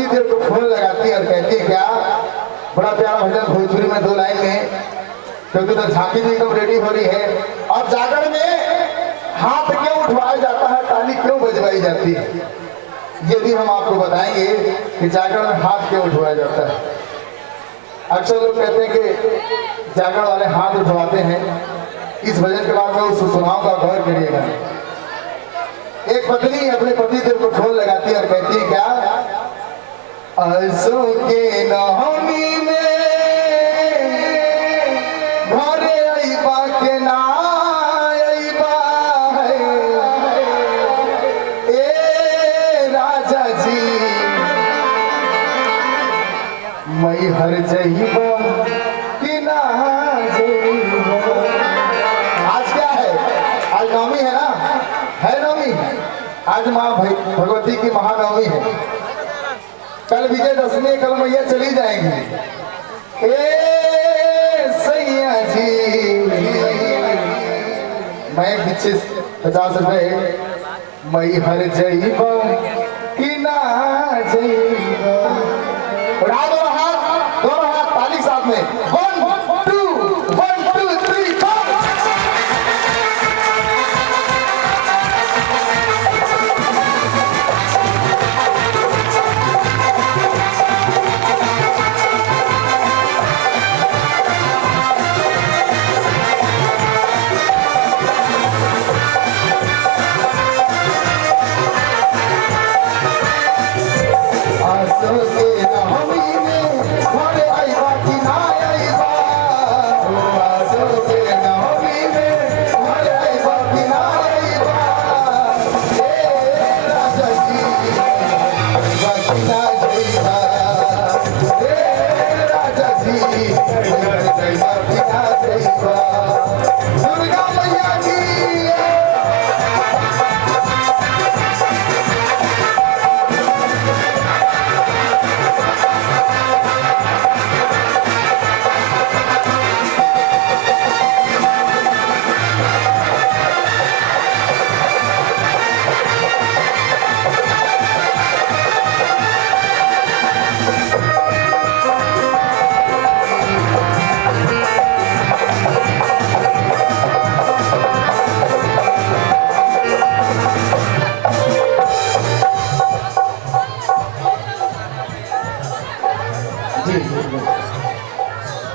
पति देव को फोन लगाती है और कहती है क्या, बड़ा प्यारा भजन भोजपुरी में 2 लाइन में, क्योंकि तो झांकी भी एकदम रेडी हो रही है। और जागरण में हाथ क्यों उठवाया जाता है, ताली क्यों बजवाई जाती है, ये भी हम आपको बताएंगे कि जागरण में हाथ क्यों उठवाया जाता है। अक्सर लोग कहते हैं कि जागरण वाले हाथ उठवाते हैं। इस भजन के बाद मैं उस सुनाऊंगा, गौर करिएगा। एक पत्नी अपने पति देव को फोन लगाती है और कहती है क्या, असो के नवमी में घरे अइबा के ना अइबा है, ए राजा जी मैं हर जइबा कि ना जइबा। आज क्या है, आज नवमी है ना, है नवमी, आज माँ भगवती की महानवमी है। कल विजयदशमी, कल मैया चली जाएंगी। ए सैया जी मैं पीछे 50 रुपए मैं हर जइबा कि ना जइबा। उठा दो हाथ, दोनों हाथ ताली साथ में, 1 2 1 2 3 4।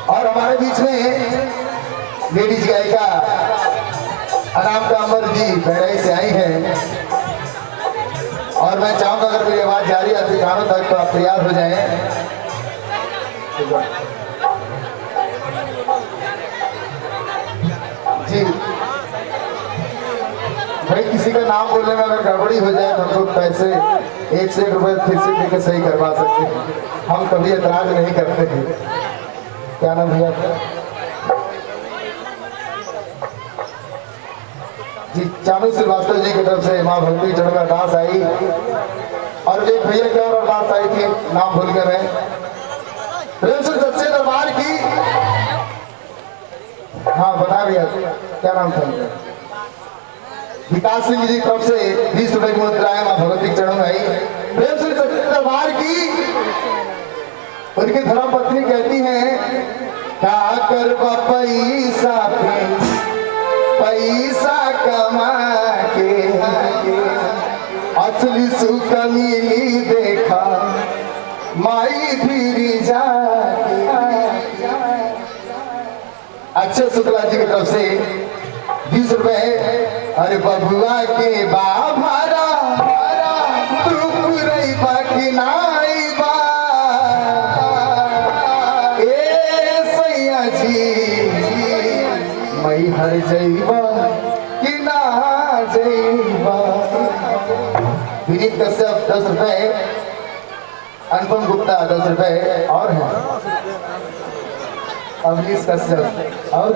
और हमारे बीच में लेडीज गायिका अनाम का अमर जी बहराई से आई हैं। और मैं चाहूंगा अगर मेरी आवाज जारी आपके कानों तक तो आप तैयार हो जाएं। जी भाई, किसी का नाम बोलने में अगर गड़बड़ी हो जाए तो हम लोग पैसे 1 से 1 रुपए फिर से देकर सही करवा सकते हैं। हम कभी एतराज नहीं करते हैं। क्या नाम भैया आपका? जी, चानू श्रीवास्तव जी की तरफ से माँ भक्ति चढ़ में अरदास आई। और एक भैया की और अरदास आई थी, नाम भूल गए मैं। प्रेम से सच्चे दरबार की, हाँ बता भैया क्या नाम था? विकास सिंह जी की तरफ से 20 रुपए की मुद्राएं माँ भगवती के चरणों में आई। प्रेम से सच्चे दरबार की। उनकी धर्म पत्नी कहती हैं, क्या कर पैसा पे पैसा कमा के असली सुख मिली देखा माई फिर जाके। अक्षय शुक्ला जी की तरफ से 20 रुपए। अरे बबुआ के बाभारा तू पुरई बाकी नाई बा, ए सैया जी मैं हर जइबा कि ना जइबा। विनीत कश्यप 10 रुपए। अनुपम गुप्ता 10 रुपए और है। अवनीश कश्यप और